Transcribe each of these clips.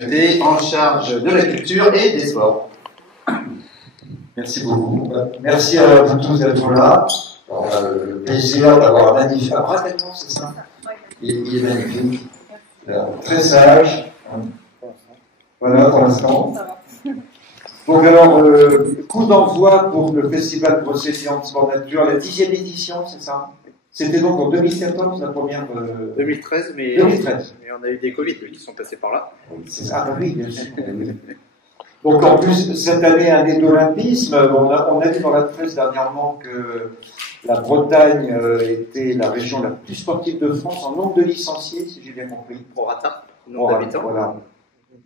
en charge de la culture et des sports. Merci beaucoup. Merci à vous tous d'être là. On a le plaisir d'avoir un magnifique. Rappelle-moi, c'est ça? Il est magnifique. Très sage. Voilà pour l'instant. Donc alors, coup d'envoi pour le Festival Procession de Sport Nature, la 10e édition, c'est ça? C'était donc en 2014, la première... 2013, mais 2013. Mais on a eu des Covid qui sont passés par là. Ah oui, bien sûr. Donc en plus, cette année d'olympisme, on a vu dans la presse dernièrement que la Bretagne était la région la plus sportive de France en nombre de licenciés, si j'ai bien compris. Prorata, nombre d'habitants. Voilà.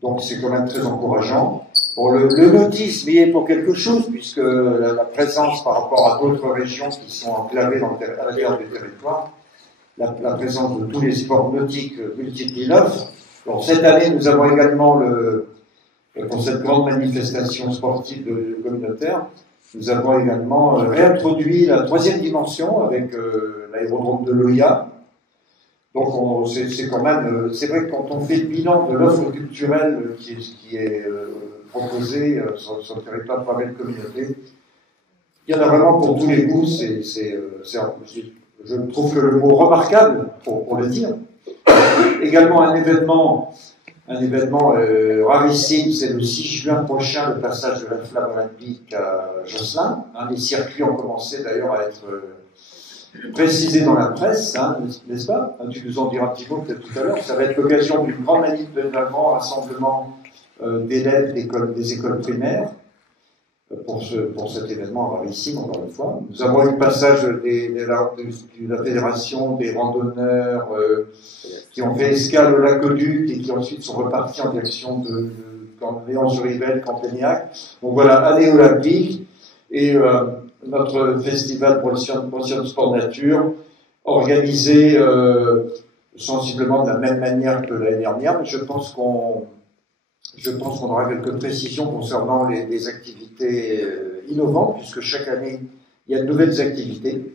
Donc c'est quand même très encourageant. Bon, le nautisme y est pour quelque chose, puisque la présence par rapport à d'autres régions qui sont enclavées à l'intérieur du territoire, la présence de tous les sports nautiques multiplie l'offre. Donc cette année, nous avons également pour cette grande manifestation sportive communautaire, nous avons également réintroduit la 3e dimension avec l'aérodrome de Loya. Donc c'est quand même, c'est vrai que quand on fait le bilan de l'offre culturelle qui est proposée sur le territoire de pas mal de communautés, il y en a vraiment pour tous les goûts. Je trouve que le mot remarquable pour le dire. Également un événement rarissime, c'est le 6 juin prochain, le passage de la flamme olympique à Josselin. Les circuits ont commencé d'ailleurs à être précisés dans la presse, n'est-ce pas? Tu nous en diras un petit mot peut-être tout à l'heure. Ça va être l'occasion d'une grande manif, d'un grand rassemblement d'élèves des écoles primaires pour cet événement rarissime, encore une fois. Nous avons eu le passage de la fédération des randonneurs qui ont fait escale au Lac-Duc et qui ensuite sont repartis en direction de Léon-sur-Yvel, Campagnac. Donc voilà, année olympique et notre festival Procession de Sport Nature, organisé sensiblement de la même manière que l'année dernière, mais je pense qu'on aura quelques précisions concernant les activités innovantes, puisque chaque année, il y a de nouvelles activités.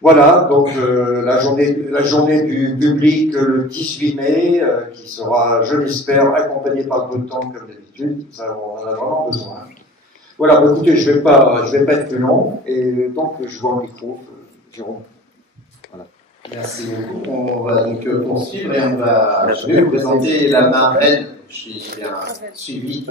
Voilà, donc la journée du public le 18 mai, qui sera, je l'espère, accompagnée par le beau temps comme d'habitude. Ça, on en a vraiment besoin. Voilà, bah, écoutez, je vais pas être plus long, et donc je vois le micro, Jérôme. Voilà. Merci beaucoup. On va donc poursuivre et je vais vous présenter la marraine. J'ai bien suivi.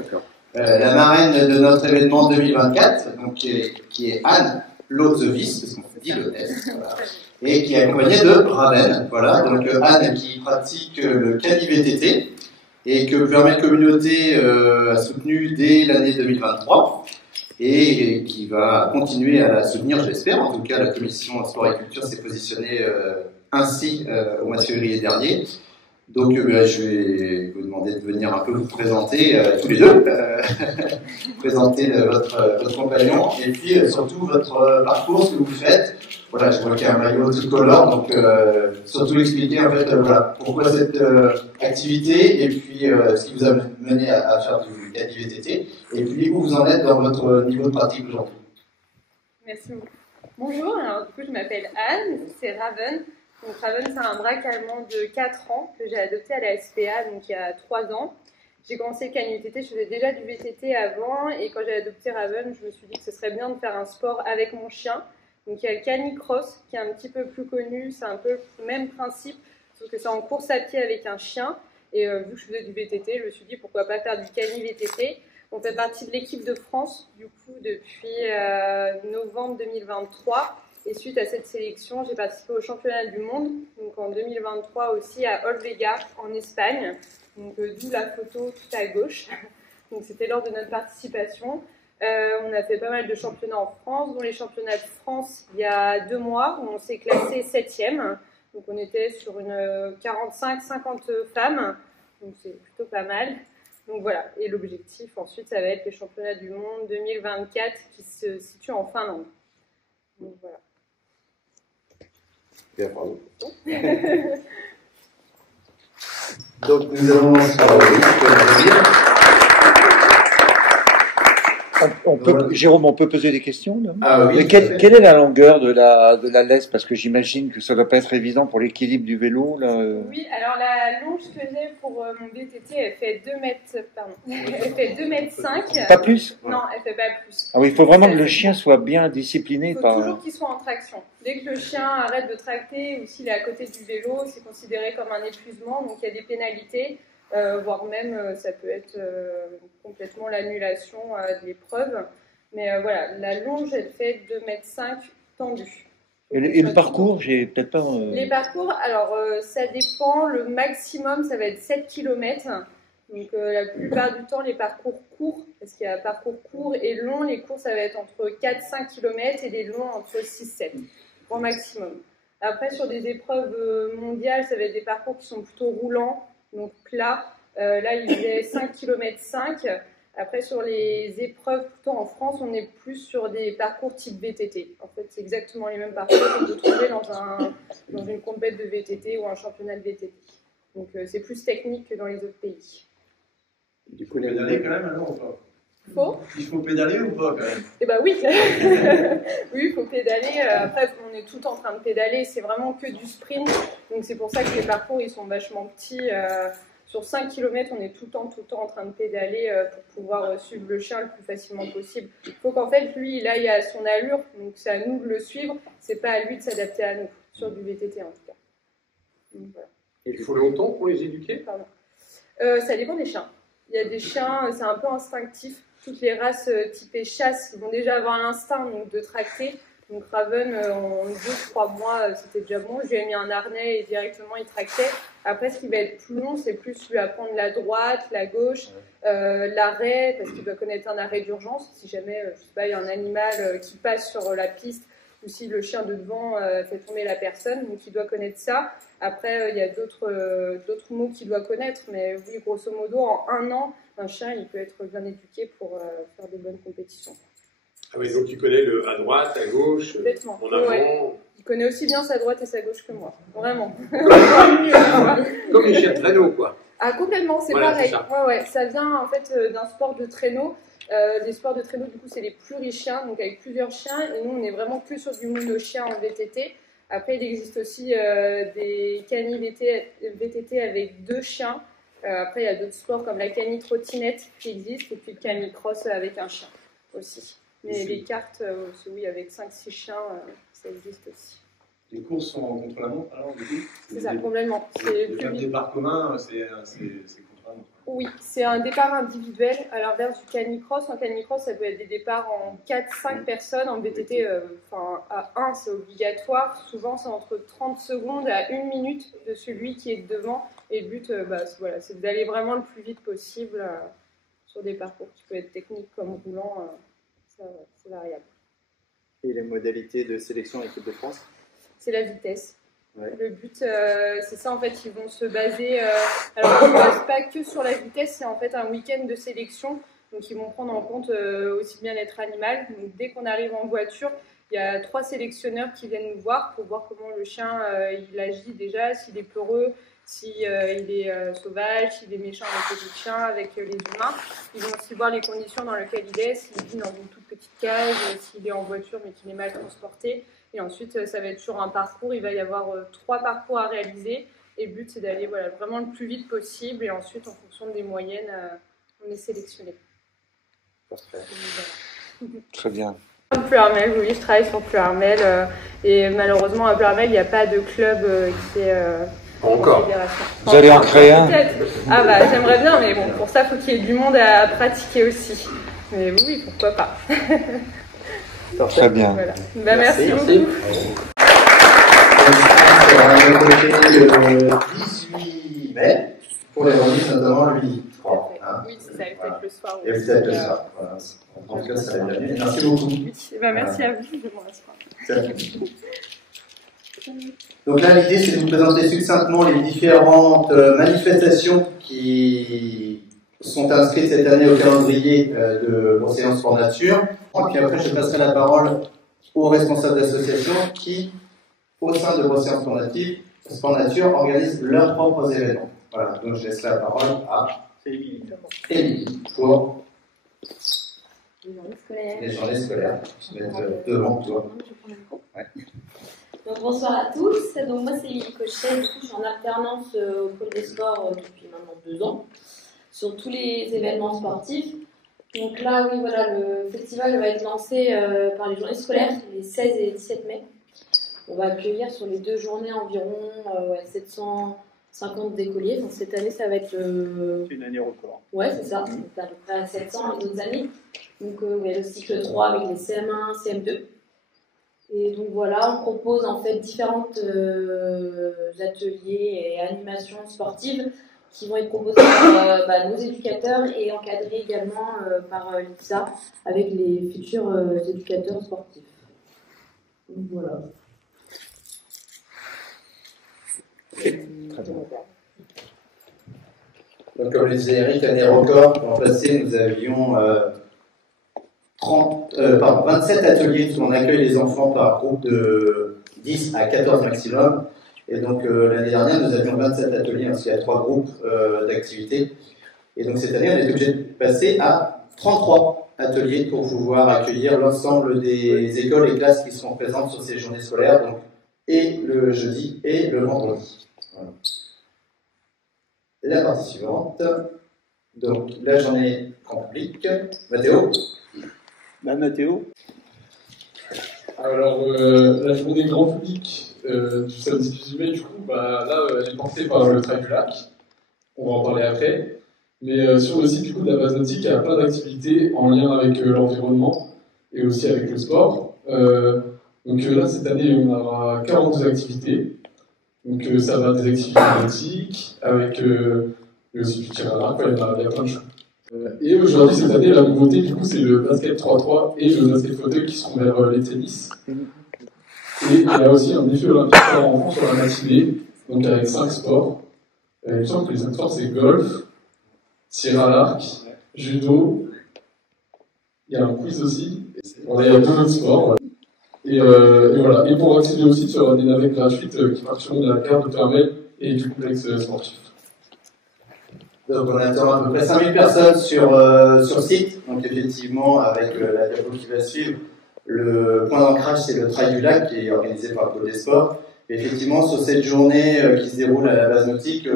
La marraine de notre événement 2024, donc qui est Anne Lotzevis, parce qu'on dit l'hôtesse, voilà, et qui est accompagnée de Raven. Voilà, donc Anne qui pratique le cani-VTT et que Permet Communauté a soutenu dès l'année 2023 et qui va continuer à la soutenir, j'espère. En tout cas, la commission sport et culture s'est positionnée ainsi au mois de février dernier. Donc je vais vous demander de venir un peu vous présenter tous les deux, présenter votre compagnon et puis surtout votre parcours, ce que vous faites. Voilà, je vois qu'il y a un maillot tricolore, donc surtout expliquer en fait voilà, pourquoi cette activité et puis ce qui vous a mené à faire du cani-VTT et puis où vous en êtes dans votre niveau de pratique aujourd'hui. Merci beaucoup. Bonjour, alors du coup je m'appelle Anne, c'est Raven. Donc Raven, c'est un braque allemand de 4 ans que j'ai adopté à la SPA, donc il y a 3 ans. J'ai commencé le cani-VTT, je faisais déjà du VTT avant, et quand j'ai adopté Raven, je me suis dit que ce serait bien de faire un sport avec mon chien. Donc il y a le canicross qui est un petit peu plus connu, c'est un peu le même principe, sauf que c'est en course à pied avec un chien. Et vu que je faisais du VTT, je me suis dit pourquoi pas faire du cani-VTT. On fait partie de l'équipe de France, du coup, depuis novembre 2023. Et suite à cette sélection, j'ai participé au championnat du monde, donc en 2023 aussi à Olvega, en Espagne. Donc d'où la photo tout à gauche. Donc c'était lors de notre participation. On a fait pas mal de championnats en France, dont les championnats de France il y a 2 mois, où on s'est classé 7e. Donc on était sur une 45-50 femmes, donc c'est plutôt pas mal. Donc voilà, et l'objectif ensuite, ça va être les championnats du monde 2024 qui se situent en Finlande. Donc voilà. Bien, bravo. Donc nous allons Jérôme, on peut poser des questions là? Ah oui. Quelle est la longueur de la laisse? Parce que j'imagine que ça ne doit pas être évident pour l'équilibre du vélo. Là. Oui, alors la longe que j'ai pour mon VTT, elle fait 2 mètres, pardon, elle fait 2 mètres 5. Pas plus? Non, elle fait pas plus. Ah oui, il faut vraiment que le chien soit bien discipliné. Il faut toujours qu'il soit en traction. Dès que le chien arrête de tracter ou s'il est à côté du vélo, c'est considéré comme un épuisement, donc il y a des pénalités. Voire même ça peut être complètement l'annulation de l'épreuve. Mais voilà, la longe, elle fait 2 mètres 5 tendue. Et le parcours, j'ai peut-être pas... Les parcours, alors ça dépend, le maximum ça va être 7 km. Donc la plupart du temps, les parcours courts, parce qu'il y a parcours courts et longs, les courts ça va être entre 4-5 km et les longs entre 6-7, grand maximum. Après sur des épreuves mondiales, ça va être des parcours qui sont plutôt roulants, donc là, il faisait 5 km 5. Après, sur les épreuves, plutôt en France, on est plus sur des parcours type VTT. En fait, c'est exactement les mêmes parcours qu'on peut trouver dans une compète de VTT ou un championnat de VTT. Donc, c'est plus technique que dans les autres pays. Il faut pédaler quand même, alors, ou pas? Il faut pédaler ou pas, quand même? Eh ben oui. Oui, il faut pédaler. Après, on est tout en train de pédaler. C'est vraiment que du sprint. Donc, c'est pour ça que les parcours, ils sont vachement petits. Sur 5 km, on est tout le temps en train de pédaler pour pouvoir suivre le chien le plus facilement possible. Il faut qu'en fait, lui, il aille à son allure. Donc, c'est à nous de le suivre. C'est pas à lui de s'adapter à nous, sur du VTT en tout cas. Donc, voilà. Et il faut longtemps pour les éduquer? Pardon. Ça dépend des chiens. Il y a des chiens, c'est un peu instinctif. Toutes les races typées chasse vont déjà avoir l'instinct de tracter. Donc Raven, en 2-3 mois, c'était déjà bon. Je lui ai mis un harnais et directement il tractait. Après, ce qui va être plus long, c'est plus lui apprendre la droite, la gauche, l'arrêt, parce qu'il doit connaître un arrêt d'urgence. Si jamais, je sais pas, il y a un animal qui passe sur la piste, ou si le chien de devant fait tomber la personne, donc il doit connaître ça. Après, il y a d'autres mots qu'il doit connaître, mais oui, grosso modo, en 1 an, un chien, il peut être bien éduqué pour faire de bonnes compétitions. Ah oui, donc tu connais le à droite, à gauche, complètement. En avant. Ouais. Il connaît aussi bien sa droite et sa gauche que moi, vraiment. Comme les chiens de traîneau, quoi. Ah, complètement, c'est voilà, pareil. Ça. Ouais. Ça vient en fait d'un sport de traîneau. Les sports de traîneau, du coup, c'est les plus riches chiens, donc avec plusieurs chiens. Et nous, on est vraiment que sur du mono-chien en VTT. Après, il existe aussi des canis VTT avec 2 chiens. Après, il y a d'autres sports comme la cani trottinette qui existe, et puis le cani cross avec un chien aussi. Mais les cartes, oui, avec 5-6 chiens, ça existe aussi. Les courses sont contre la montre, alors, du coup? C'est ça, complètement. Le départ commun, c'est contre la montre. Oui, c'est un départ individuel, à l'inverse du canicross. En canicross, ça peut être des départs en 4-5 personnes. En VTT, à 1, c'est obligatoire. Souvent, c'est entre 30 secondes à 1 minute de celui qui est devant. Et le but, c'est d'aller vraiment le plus vite possible sur des parcours qui peuvent être techniques comme roulant. C'est variable. Et les modalités de sélection à l'équipe de France? C'est la vitesse. Ouais. Le but, c'est ça en fait, ils vont se baser. Alors, ils ne basent pas que sur la vitesse, c'est en fait un week-end de sélection. Donc, ils vont prendre en compte aussi bien l'être animal. Donc, dès qu'on arrive en voiture, il y a 3 sélectionneurs qui viennent nous voir pour voir comment le chien il agit déjà, s'il est peureux, s'il est sauvage, s'il est méchant avec les autres chiens, avec les humains. Ils vont aussi voir les conditions dans lesquelles il est, s'il vit dans une toute petite cage, s'il est en voiture mais qu'il est mal transporté. Et ensuite, ça va être sur un parcours. Il va y avoir 3 parcours à réaliser. Et le but, c'est d'aller vraiment le plus vite possible. Et ensuite, en fonction des moyennes, on est sélectionné. Très bien. Pleurmel, oui, je travaille sur Pleurmel. Et malheureusement, à Pleurmel, il n'y a pas de club qui est encore. fédération. Vous allez en créer un? Ah bah, j'aimerais bien, mais bon, pour ça, il faut qu'il y ait du monde à pratiquer aussi. Mais oui, pourquoi pas. Très bien. Voilà. Bah, merci beaucoup. Le 18 mai, pour les remises, notamment le midi 3. Hein. Oui, c'est ça, et peut-être le soir. Et peut-être le soir. Voilà. En tout cas, ça va bien. Merci beaucoup. Oui, bah, merci à vous. Je vous remercie. Donc là, l'idée, c'est de vous présenter succinctement les différentes manifestations qui sont inscrites cette année au calendrier de l'Océan Sport Nature. Et puis après, je passerai la parole aux responsables d'associations qui, au sein de l'Océan Sport Nature, organisent leurs propres événements. Voilà, donc je laisse la parole à Émilie pour Les journées scolaires. Je vais être devant toi. Ouais. Donc bonsoir à tous. Donc moi c'est Lily Cochet. Du coup je suis en alternance au pôle des sports depuis maintenant 2 ans sur tous les événements sportifs. Donc là oui voilà, le festival va être lancé par les journées scolaires les 16 et 17 mai. On va accueillir sur les 2 journées environ 750 d'écoliers. Donc cette année ça va être C'est une année record. Ouais c'est ça. Donc à peu près à 700 les autres années. Donc il y a le cycle 3 avec les CM1, CM2. Et donc voilà, on propose en fait différentes ateliers et animations sportives qui vont être proposées par nos éducateurs et encadrées également par l'IPSA avec les futurs éducateurs sportifs. Donc voilà. Très bien. Donc, comme le disait Eric, année record. L'an passé, nous avions 27 ateliers où on accueille les enfants par groupe de 10 à 14 maximum. Et donc, l'année dernière, nous avions 27 ateliers, parce qu'il y a 3 groupes d'activités. Et donc, cette année, on est obligé de passer à 33 ateliers pour pouvoir accueillir l'ensemble des écoles et classes qui seront présentes sur ces journées scolaires, donc, et le jeudi et le vendredi. Voilà. La partie suivante. Donc, la journée grand public. Mathéo. Mathéo. Alors, la journée grand public du samedi 18 mai, du coup, là, elle est portée par le Trail du Lac. On va en parler après. Mais sur le site du coup, de la base nautique, il y a plein d'activités en lien avec l'environnement et aussi avec le sport. Donc là, cette année, on aura 42 activités. Donc ça va des activités nautiques, avec aussi du tir à l'arc, il y a plein de choses. Et aujourd'hui, cette année, la nouveauté, du coup, c'est le basket 3-3 et le basket fauteuil qui seront vers les tennis. Et il y a aussi un défi olympique pour enfants sur la matinée, donc avec 5 sports. Il me semble que les 5 sports, c'est golf, tir à l'arc, judo. Il y a un quiz aussi. Il y a 2 autres sports. Et voilà. Et pour accéder au site, il y aura des navettes gratuites qui partiront de la gare de Permel et du complexe sportif. Donc on attend à peu près 5000 personnes sur site. Donc effectivement, avec la diapo qui va suivre, le point d'ancrage, c'est le Trail du Lac qui est organisé par le Pôle des Sports. Et effectivement, sur cette journée qui se déroule à la base nautique,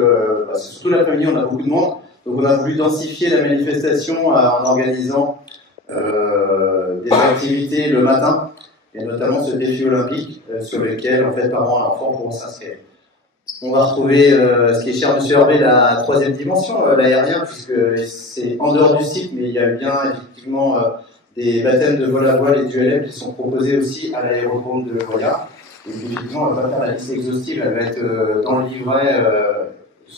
c'est surtout l'après-midi, on a beaucoup de monde. Donc on a voulu densifier la manifestation en organisant des activités le matin, et notamment ce défi olympique sur lequel, en fait, parents et enfants pourront s'inscrire. On va retrouver ce qui est cher à M. Hervé, la 3e dimension, l'aérien, puisque c'est en dehors du site, mais il y a bien effectivement des baptêmes de vol à voile et du LM qui sont proposés aussi à l'aérodrome de Goya. Et puis, effectivement, on va pas faire la liste exhaustive, elle va être dans le livret,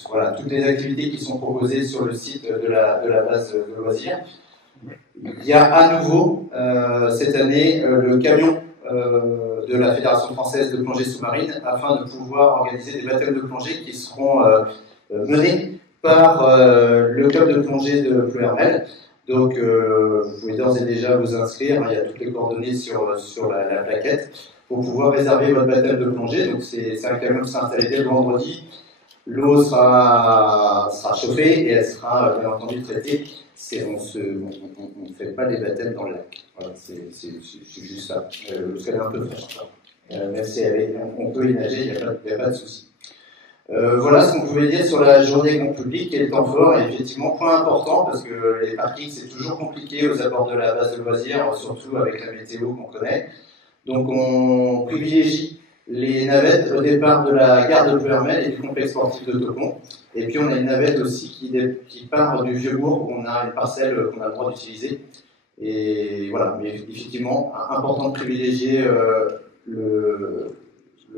voilà, toutes les activités qui sont proposées sur le site de la base de loisirs. Il y a à nouveau, cette année, le camion de la Fédération française de plongée sous-marine afin de pouvoir organiser des baptêmes de plongée qui seront menés par le club de plongée de Ploërmel. Donc vous pouvez d'ores et déjà vous inscrire, il y a toutes les coordonnées sur la plaquette pour pouvoir réserver votre baptême de plongée. Donc c'est un camion qui sera installé dès le vendredi. L'eau sera chauffée et elle sera bien entendu traitée. On ne fait pas les baptêmes dans le lac. Voilà, c'est juste ça. L'eau est un peu fraîche. Même si on peut y nager, il n'y a pas de souci. Voilà ce qu'on pouvait dire sur la journée grand public et le temps fort. Et effectivement, point important, parce que les parkings, c'est toujours compliqué aux abords de la base de loisirs, surtout avec la météo qu'on connaît. Donc on privilégie les navettes au départ de la gare de Ploërmel et du complexe sportif de Topon. Et puis on a une navette aussi qui part du Vieux-Bourg, où on a une parcelle qu'on a le droit d'utiliser. Et voilà, mais effectivement, important de privilégier le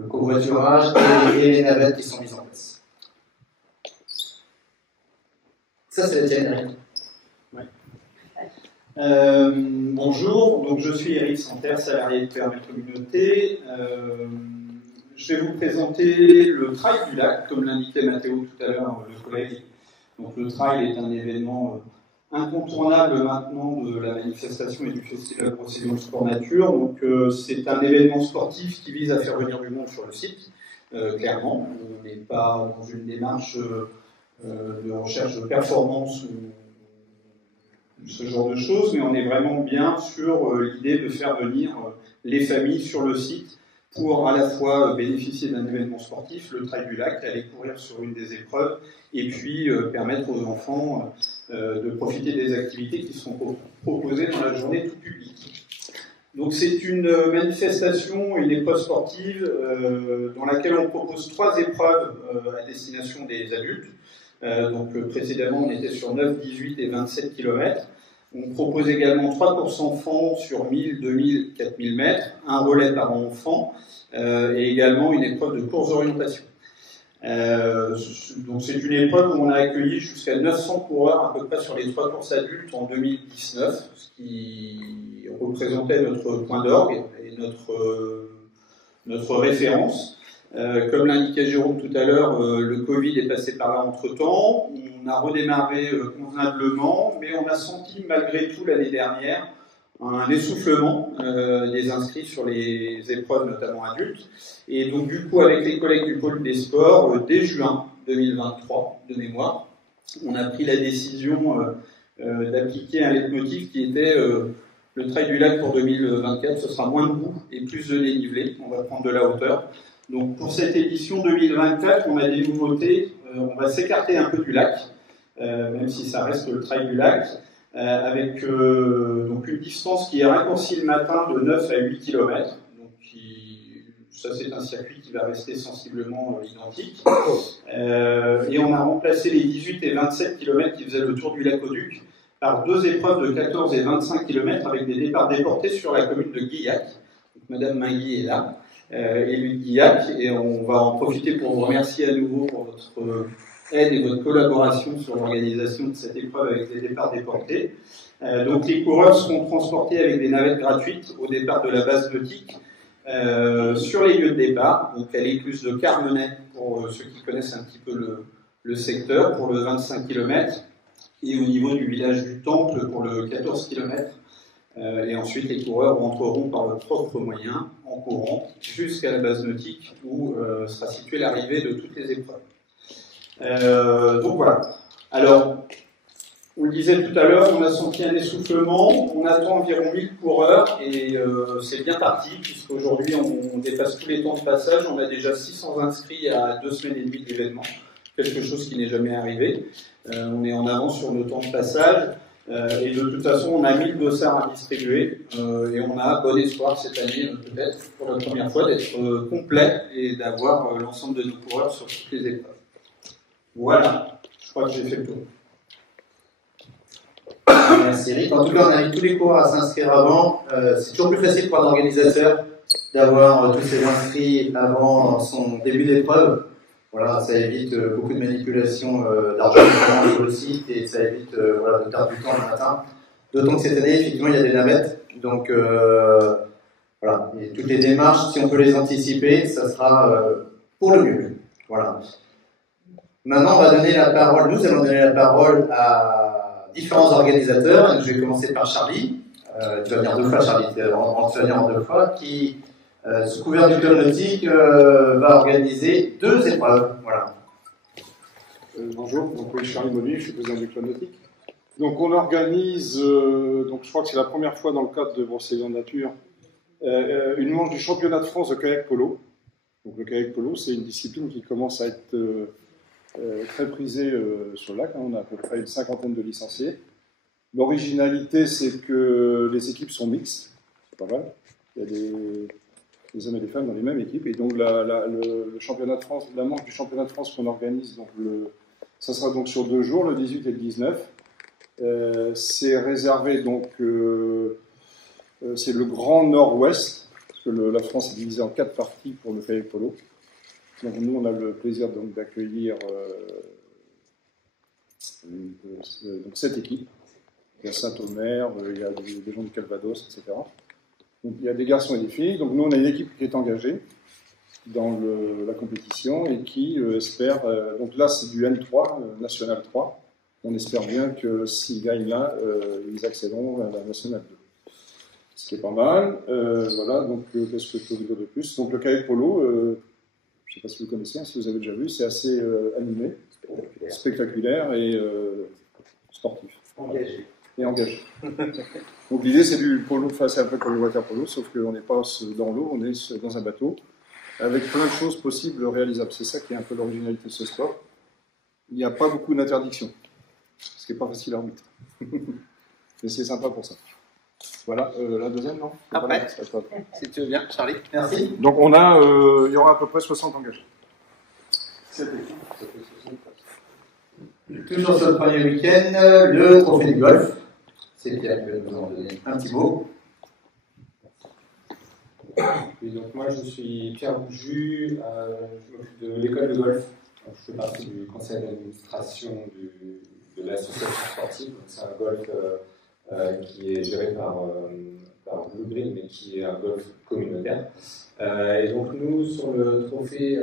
covoiturage et les navettes qui sont mises en place. Ça, c'est la tienne. Bonjour, donc je suis Eric Santerre, salarié de Ploërmel Communauté. Je vais vous présenter le Trail du Lac, comme l'indiquait Mathéo tout à l'heure, le collègue. Donc le Trail est un événement incontournable maintenant de la manifestation et du festival Procédure Sport Nature. Donc c'est un événement sportif qui vise à faire venir du monde sur le site, clairement. On n'est pas dans une démarche de recherche de performance ou ce genre de choses, mais on est vraiment bien sur l'idée de faire venir les familles sur le site pour à la fois bénéficier d'un événement sportif, le Trail du Lac, aller courir sur une des épreuves, et puis permettre aux enfants de profiter des activités qui sont proposées dans la journée tout public. Donc c'est une manifestation, une épreuve sportive dans laquelle on propose 3 épreuves à destination des adultes. Donc précédemment on était sur 9, 18 et 27 km. On propose également 3 courses enfants sur 1000, 2000, 4000 mètres, un relais par enfant et également une épreuve de course d'orientation. Donc c'est une épreuve où on a accueilli jusqu'à 900 coureurs à peu près sur les 3 courses adultes en 2019, ce qui représentait notre point d'orgue et notre référence. Comme l'indiquait Jérôme tout à l'heure, le Covid est passé par là entre-temps. On a redémarré convenablement, mais on a senti malgré tout l'année dernière un essoufflement des inscrits sur les épreuves, notamment adultes. Et donc du coup, avec les collègues du pôle des sports, dès juin 2023, de mémoire, on a pris la décision d'appliquer un leitmotiv qui était le Trail du Lac pour 2024, ce sera moins de boue et plus de dénivelé, on va prendre de la hauteur. Donc pour cette édition 2024, on a des nouveautés, on va s'écarter un peu du lac, même si ça reste le Trail du Lac, avec donc une distance qui est raccourcie le matin de 9 à 8 km. Donc ça c'est un circuit qui va rester sensiblement identique. Et on a remplacé les 18 et 27 km qui faisaient le tour du lac au Duc par 2 épreuves de 14 et 25 km avec des départs déportés sur la commune de Guillac. Donc, Madame Mingui est là, élue de Guillac, et on va en profiter pour vous remercier à nouveau pour votre aide et votre collaboration sur l'organisation de cette épreuve avec des départs déportés. Donc les coureurs seront transportés avec des navettes gratuites au départ de la base nautique sur les lieux de départ, donc à l'écluse de Carmenay pour ceux qui connaissent un petit peu le secteur pour le 25 km et au niveau du village du Temple pour le 14 km. Et ensuite les coureurs rentreront par leurs propres moyens en courant jusqu'à la base nautique où sera située l'arrivée de toutes les épreuves. Donc voilà. Alors, on le disait tout à l'heure, on a senti un essoufflement, on attend environ 1000 coureurs et c'est bien parti puisqu'aujourd'hui on dépasse tous les temps de passage, on a déjà 600 inscrits à 2 semaines et demie de l'événement, quelque chose qui n'est jamais arrivé. On est en avance sur nos temps de passage et de toute façon on a 1000 dossards à distribuer et on a bon espoir cette année peut-être pour la première fois d'être complet et d'avoir l'ensemble de nos coureurs sur toutes les épreuves. Voilà, je crois que j'ai fait le tour. Merci Eric. En tout cas, on invite tous les coureurs à s'inscrire avant. C'est toujours plus facile pour un organisateur d'avoir tous ses inscrits avant son début d'épreuve. Voilà, ça évite beaucoup de manipulation d'argent sur le site et ça évite de perdre du temps le matin. D'autant que cette année, effectivement, il y a des navettes. Donc, voilà. Et toutes les démarches, si on peut les anticiper, ça sera pour le mieux. Voilà. Maintenant, nous allons donner la parole à différents organisateurs. Je vais commencer par Charlie. Tu vas venir 2 fois, Charlie. Tu vas venir en 2 fois. Qui, sous couvert du club nautique, va organiser 2 épreuves. Voilà. Bonjour. Donc oui, Charlie Molly, je suis président du club nautique. Donc on organise, donc je crois que c'est la première fois dans le cadre de Brosséliande Nature, une manche du championnat de France de kayak polo. Donc le kayak polo, c'est une discipline qui commence à être très prisé sur le lac, on a à peu près une 50aine de licenciés. L'originalité, c'est que les équipes sont mixtes, c'est pas mal. Il y a des hommes et des femmes dans les mêmes équipes. Et donc le championnat de France, la manche du championnat de France qu'on organise, donc ça sera donc sur 2 jours, le 18 et le 19. C'est réservé donc, c'est le grand nord-ouest, parce que la France est divisée en 4 parties pour le kayak polo. Donc nous, on a le plaisir d'accueillir donc 7 équipes. Il y a Saint-Omer, il y a des gens du Calvados, etc. Donc il y a des garçons et des filles. Donc nous, on a une équipe qui est engagée dans la compétition et qui espère... donc là, c'est du N3, National 3. On espère bien que s'ils gagnent là, ils accéderont à la National 2. Ce qui est pas mal. Voilà, donc qu'est-ce que je peux vous dire de plus? Donc le kayak polo... je ne sais pas si vous connaissez, si vous avez déjà vu, c'est assez animé, spectaculaire et sportif. et engagé. Donc l'idée c'est du polo, enfin c'est un peu comme le water polo, sauf qu'on n'est pas dans l'eau, on est dans un bateau, avec plein de choses possibles réalisables. C'est ça qui est un peu l'originalité de ce sport. Il n'y a pas beaucoup d'interdictions, ce qui n'est pas facile à remettre. Mais c'est sympa pour ça. Voilà, la deuxième, non? Après, si tu veux bien, Charlie. Merci. Donc on a, il y aura à peu près 60 engagés. Toujours sur le premier week-end, le trophée du golf. C'est Pierre qui va nous en donner un petit mot. Oui, donc moi je suis Pierre Bouju, je m'occupe de l'école de golf. Donc, je fais partie du conseil d'administration de l'association sportive. C'est un golf qui est géré par Blue Green, mais qui est un golf communautaire. Et donc nous, sur le trophée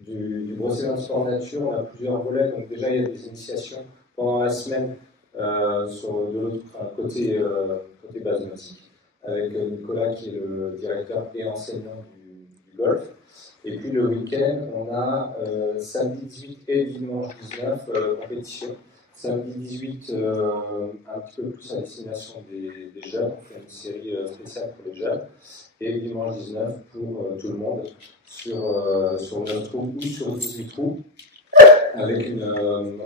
du Brocéliande Sport Nature, on a plusieurs volets. Donc déjà, il y a des initiations pendant la semaine de l'autre côté base nautique, avec Nicolas qui est le directeur et enseignant du golf. Et puis le week-end, on a samedi 18 et dimanche 19 compétition. Samedi 18, un petit peu plus à destination des jeunes, on fait une série spéciale pour les jeunes. Et dimanche 19 pour tout le monde sur 9 trous ou sur 18 trous, avec une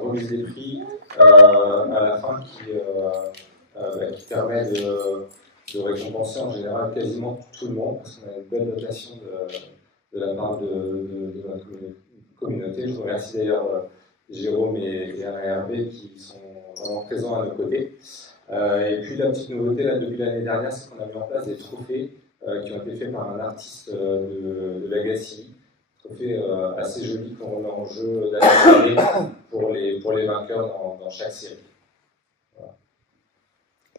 remise des prix à la fin qui permet de récompenser en général quasiment tout le monde, parce qu'on a une belle dotation de la part de notre communauté. Je remercie d'ailleurs Jérôme et Alain Hervé qui sont vraiment présents à nos côtés. Et puis la petite nouveauté là, depuis l'année dernière, c'est qu'on a mis en place des trophées qui ont été faits par un artiste de la Gacilly. Trophée assez joli qu'on remet en jeu d'année pour les vainqueurs dans chaque série. Voilà.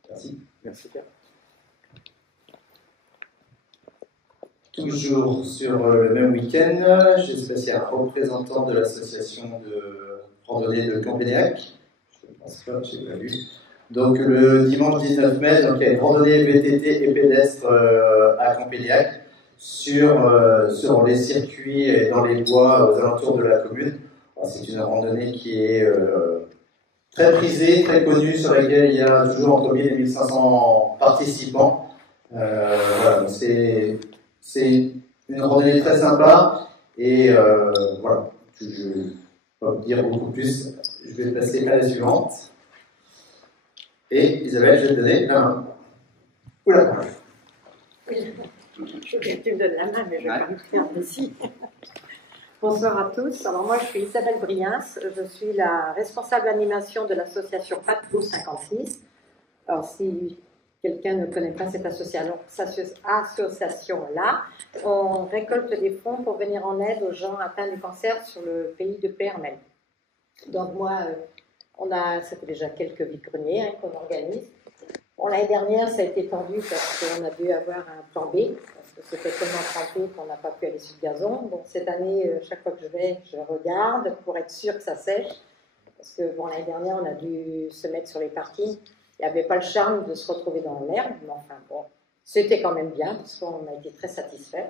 Merci. Merci Pierre. Toujours sur le même week-end, je sais pas s'il y a un représentant de l'association de randonnée de Campénéac. Je ne pense pas, je n'ai pas vu. Donc le dimanche 19 mai, donc, il y a une randonnée VTT et pédestre à Campénéac sur les circuits et dans les bois aux alentours de la commune. C'est une randonnée qui est très prisée, très connue, sur laquelle il y a toujours entre 1000 et 1500 participants. Voilà, c'est une randonnée très sympa et voilà, je ne vais pas vous dire beaucoup plus, je vais passer à la suivante. Et Isabelle, je vais te donner la main. Oula. Oui, je veux que tu me donnes la main, mais je ne vais pas me faire d'ici. Bonsoir à tous. Alors moi, je suis Isabelle Briens, je suis la responsable animation de l'association Patrou 56. Alors si quelqu'un ne connaît pas cette association-là, on récolte des fonds pour venir en aide aux gens atteints du cancer sur le pays de Pérmel. Donc moi, ça fait déjà quelques vides-greniers qu'on organise. Bon, l'année dernière, ça a été tendu parce qu'on a dû avoir un plan B, parce que c'était tellement trempé qu'on n'a pas pu aller sur le gazon. Donc cette année, chaque fois que je vais, je regarde pour être sûr que ça sèche. Parce que bon, l'année dernière, on a dû se mettre sur les parkings. Il n'y avait pas le charme de se retrouver dans l'herbe, mais enfin bon, c'était quand même bien, parce qu'on a été très satisfaits.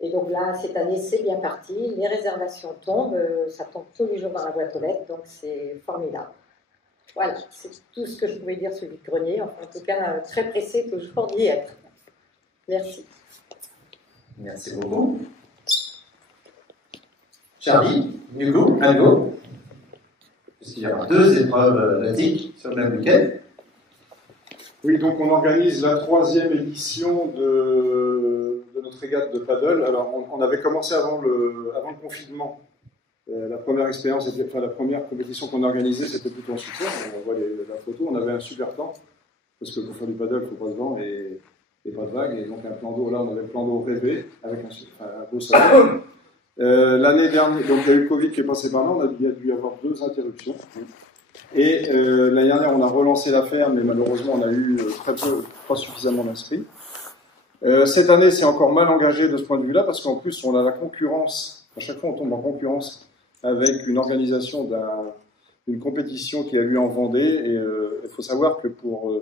Et donc là, cette année, c'est bien parti. Les réservations tombent, ça tombe tous les jours dans la boîte aux lettres, donc c'est formidable. Voilà, c'est tout ce que je pouvais dire sur le vide-grenier. Enfin, en tout cas, très pressé toujours d'y être. Merci. Merci beaucoup. Charlie, Hugo, Hugo, puisqu'il y a 2 épreuves nautiques sur le même week-end. Oui, donc on organise la 3e édition de notre régate de paddle. Alors, on avait commencé avant le confinement. La première expérience, la première compétition qu'on a organisée, c'était plutôt en soutien. On voit la photo, on avait un super temps, parce que pour faire du paddle, il ne faut pas de vent et pas de vagues. Et donc un plan d'eau, là, on avait le plan d'eau rêvé, avec un beau soleil. L'année dernière, donc il y a eu le Covid qui est passé par là, il y a dû y avoir 2 interruptions. Et l'année dernière, on a relancé l'affaire, mais malheureusement, on a eu pas suffisamment d'inscrits. Cette année, c'est encore mal engagé de ce point de vue-là, parce qu'en plus, on a la concurrence. À chaque fois, on tombe en concurrence avec une organisation d'une compétition qui a lieu en Vendée. Et il faut savoir que pour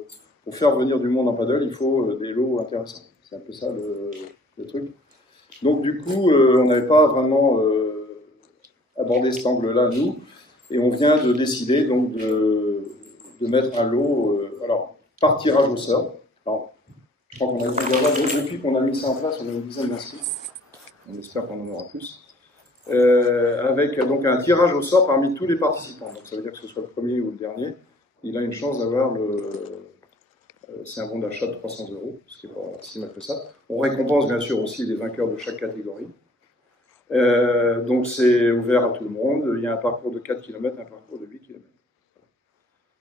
faire venir du monde en paddle, il faut des lots intéressants. C'est un peu ça le truc. Donc du coup, on n'avait pas vraiment abordé cet angle-là, nous. Et on vient de décider donc de de mettre un lot, alors, par tirage au sort. Alors, je crois qu'on a depuis qu'on a mis ça en place, on a une dizaine d'inscrits. On espère qu'on en aura plus. Avec donc un tirage au sort parmi tous les participants. Donc ça veut dire que ce soit le premier ou le dernier, il a une chance d'avoir c'est un bon d'achat de 300 €, ce qui n'est pas si mal que ça. On récompense bien sûr aussi les vainqueurs de chaque catégorie. Donc c'est ouvert à tout le monde. Il y a un parcours de 4 km, un parcours de 8 km.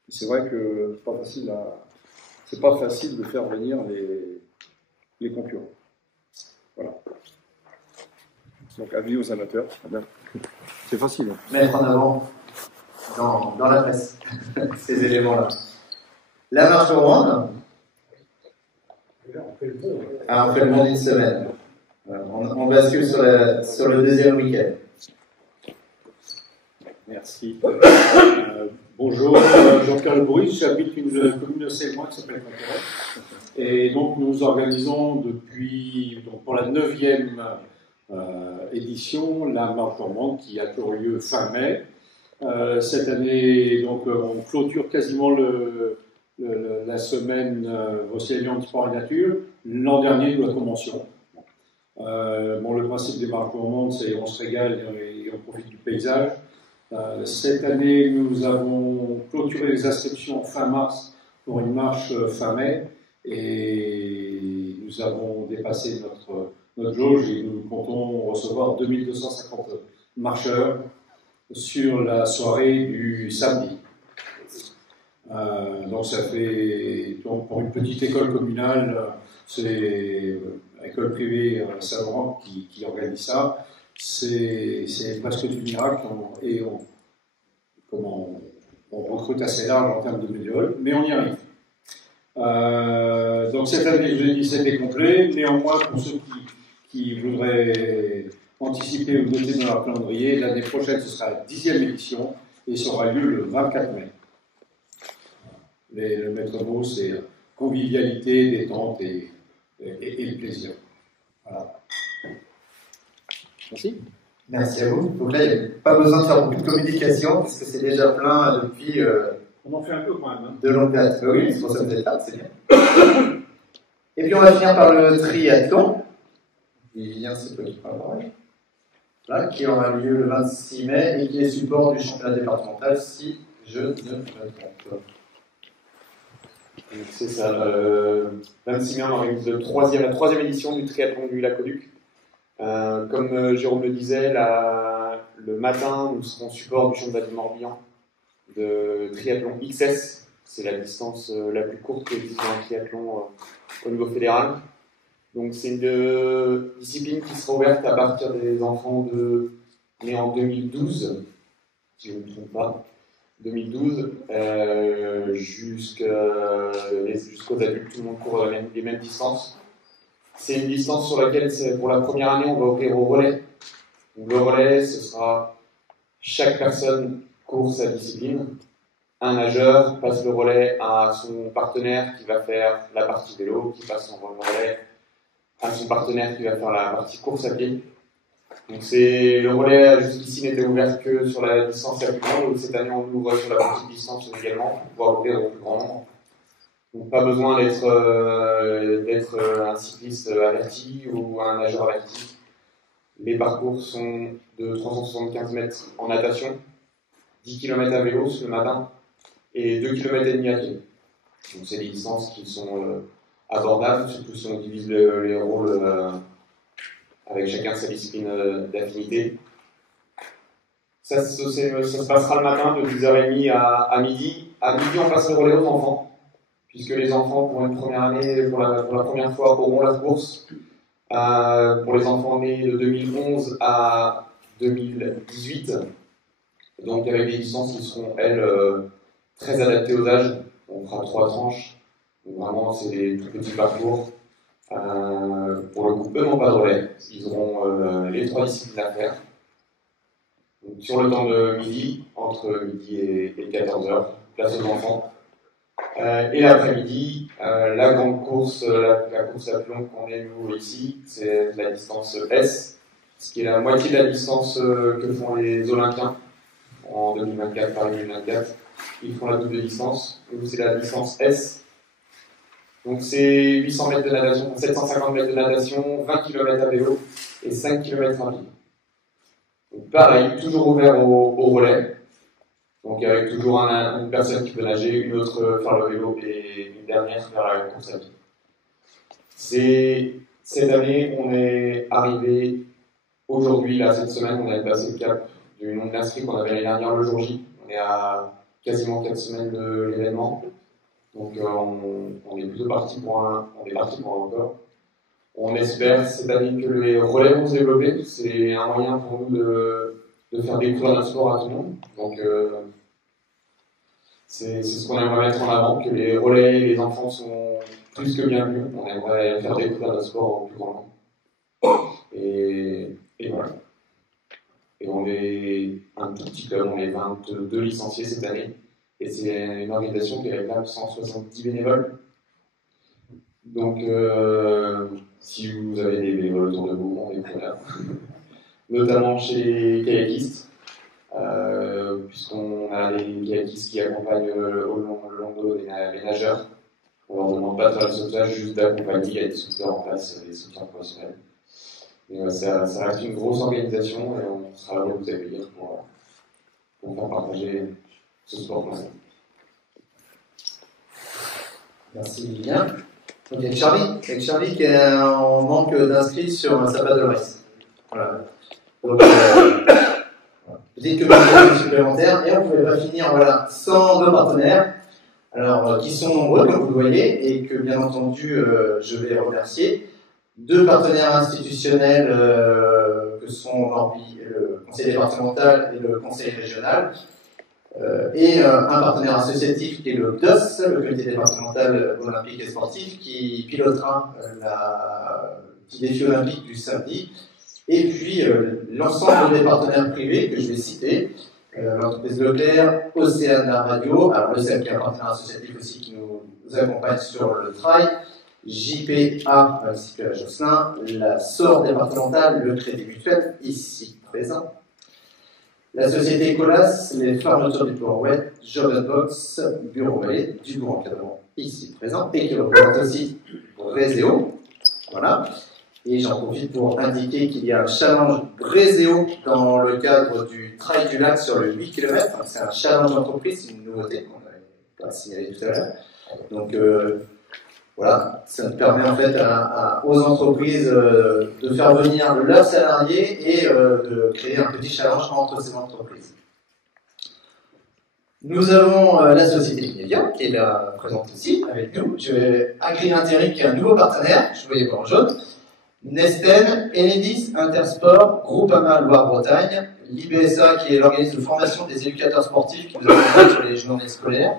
Et c'est vrai que c'est pas facile de faire venir les concurrents. Voilà. Donc avis aux amateurs. C'est facile. Mettre en avant dans la presse ces éléments-là. La marche au monde. On fait le monde une semaine. On bascule sur le deuxième week-end. Merci. Bonjour, Jean-Pierre Le Bourris, j'habite une commune de Céloin qui s'appelle Canterelle. Et donc nous organisons depuis, pour la 9e édition, la marche gourmande qui a toujours lieu fin mai. Cette année, donc, on clôture quasiment la semaine Brocéliande Sport et Nature. L'an dernier, la convention. Le principe des marches gourmandes, c'est on se régale et on profite du paysage. Cette année, nous avons clôturé les inscriptions fin mars pour une marche fin mai et nous avons dépassé notre jauge et nous comptons recevoir 2250 marcheurs sur la soirée du samedi. Donc ça fait, pour une petite école communale, c'est l'école privée Saint-Laurent qui organise ça. C'est presque du miracle et on recrute assez large en termes de bénévoles, mais on y arrive. Donc cette année, je l'ai dit, c'était complet. Néanmoins, pour ceux qui voudraient anticiper ou noter dans leur calendrier, l'année prochaine, ce sera la 10e édition et ça aura lieu le 24 mai. Mais le maître mot, c'est convivialité, détente et le plaisir. Voilà. Merci. Merci à vous. Donc là, il n'y a pas besoin de faire beaucoup de communication, parce que c'est déjà plein depuis on en fait un peu quand même. De longue date. Oui, c'est pour ça que vous êtes là, c'est bien. Et puis on va finir par le triathlon. Il vient, c'est toi qui parle, là, qui aura lieu le 26 mai et qui est support du championnat départemental, si je ne me trompe. C'est ça, 26 mai, on organise la troisième édition du triathlon du Lac-Auduc. Comme Jérôme le disait, le matin, nous serons support du championnat du Morbihan de triathlon XS. C'est la distance la plus courte qui existe dans le triathlon au niveau fédéral. Donc c'est une discipline qui sera ouverte à partir des enfants nés en 2012, si je ne me trompe pas. 2012 jusqu'aux adultes, tout le monde court les mêmes distances. C'est une distance sur laquelle, pour la première année, on va offrir au relais. Donc, le relais, ce sera chaque personne court sa discipline. Un nageur passe le relais à son partenaire qui va faire la partie vélo, qui passe son relais à son partenaire qui va faire la partie course à pied. Donc le relais jusqu'ici n'était ouvert que sur la distance la plus grande, donc cette année on l'ouvre sur la petite distance également pour pouvoir ouvrir au plus grand nombre. Donc pas besoin d'être un cycliste averti ou un nageur averti. Les parcours sont de 375 mètres en natation, 10 km à vélo le matin et 2,5 km à pied. Donc c'est des distances qui sont abordables, surtout si on divise les rôles avec chacun sa discipline d'affinité. Ça se passera le matin de 10h30 à midi. À midi, on passe le relais aux enfants, puisque les enfants, pour une première année, pour la première fois, auront la course. Pour les enfants nés de 2011 à 2018, donc avec des distances qui seront, elles, très adaptées aux âges. On fera 3 tranches. Donc vraiment, c'est des tout petits parcours. Pour le coup, eux n'ont pas de relais. Ils auront les 3 disciplines à faire. Donc, sur le temps de midi, entre midi et 14h, place aux enfants. Et l'après-midi, la grande course, la course à plus longue qu'on ait nous ici, c'est la distance S, ce qui est la moitié de la distance que font les Olympiens en 2024 par 2024. ils font la double licence. Nous, c'est la licence S. Donc c'est 800 mètres de natation, 750 mètres de natation, 20 km à vélo et 5 km à pied. Donc pareil, toujours ouvert au relais. Donc avec toujours une personne qui peut nager, une autre faire le vélo et une dernière faire la course à pied. Cette année, on est arrivé aujourd'hui, là, cette semaine, on a passé le cap du nombre d'inscrits qu'on avait l'année dernière le jour J. On est à quasiment 4 semaines de l'événement. Donc on est plutôt parti pour un record. On espère cette année que les relais vont se développer. C'est un moyen pour nous de faire découvrir notre sport à tout le monde. Donc c'est ce qu'on aimerait mettre en avant, que les relais, les enfants sont plus que bienvenus. On aimerait faire découvrir notre sport au plus grand nombre. Et voilà. Et on est un tout petit club, on est 22 licenciés cette année. Et c'est une organisation qui réclame 170 bénévoles. Donc, si vous avez des bénévoles autour de vous, on est preneurs. Notamment chez les kayakistes, puisqu'on a des kayakistes qui accompagnent le long de l'eau les nageurs. On leur demande pas de faire le sauvetage, juste d'accompagner. Il y a des sauveteurs en place, des sauveteurs professionnels. Et ça reste une grosse organisation et on sera heureux de vous accueillir pour faire partager ce sport français. Merci Lilian. Donc avec Charlie qui est en manque d'inscrits sur Sapa de l'Ouest. Voilà. Donc petite communication supplémentaire et on ne pouvait pas finir sans nos partenaires, alors qui sont nombreux comme vous le voyez et que bien entendu je vais remercier. 2 partenaires institutionnels que sont le conseil départemental et le conseil régional, et un partenaire associatif qui est le CDOS, le comité départemental olympique et sportif, qui pilotera le petit défi olympique du samedi, et puis l'ensemble des partenaires privés que je vais citer, l'entreprise Leclerc, Océane Radio, alors l'Océane qui est un partenaire associatif aussi qui nous accompagne sur le trail, JPA, ici à Josselin, la SOR départementale, le Crédit Mutuel, ici présent, la société Colas, les fermetures du Port-Ouest, Job Box, Bureau Valais, du Bourg Encadrement, ici présent, et qui représente aussi Bréséo. Voilà. Et j'en profite pour indiquer qu'il y a un challenge Bréséo dans le cadre du Trail du Lac sur le 8 km. C'est un challenge d'entreprise, c'est une nouveauté qu'on n'avait pas signalé tout à l'heure. Donc, voilà, ça permet en fait aux entreprises de faire venir leurs salariés et de créer un petit challenge entre ces entreprises. Nous avons la société Inedia qui est là présente ici avec nous. Agri Intérim qui est un nouveau partenaire, je voyais voir en jaune. Nesten, Enedis, Intersport, Groupama Loire-Bretagne, l'IBSA qui est l'organisme de formation des éducateurs sportifs qui nous accompagne sur les journées scolaires,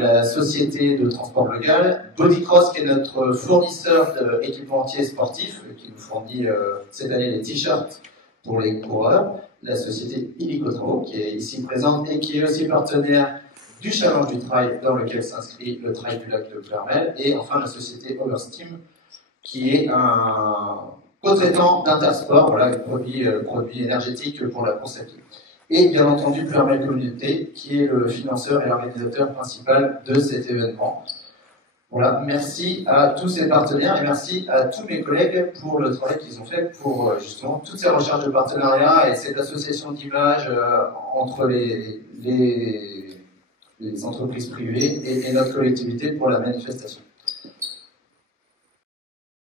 la société de transport local, Bodycross qui est notre fournisseur d'équipementiers sportifs qui nous fournit cette année les t-shirts pour les coureurs, la société Illico qui est ici présente et qui est aussi partenaire du challenge du trail dans lequel s'inscrit le trail du lac de Clermel, et enfin la société Oversteam qui est un co-traitant d'Intersport, voilà, produit énergétique pour la course à pied. Et bien entendu, Clermel Communauté, qui est le financeur et l'organisateur principal de cet événement. Voilà, merci à tous ces partenaires et merci à tous mes collègues pour le travail qu'ils ont fait pour justement toutes ces recherches de partenariat et cette association d'images entre les entreprises privées et notre collectivité pour la manifestation.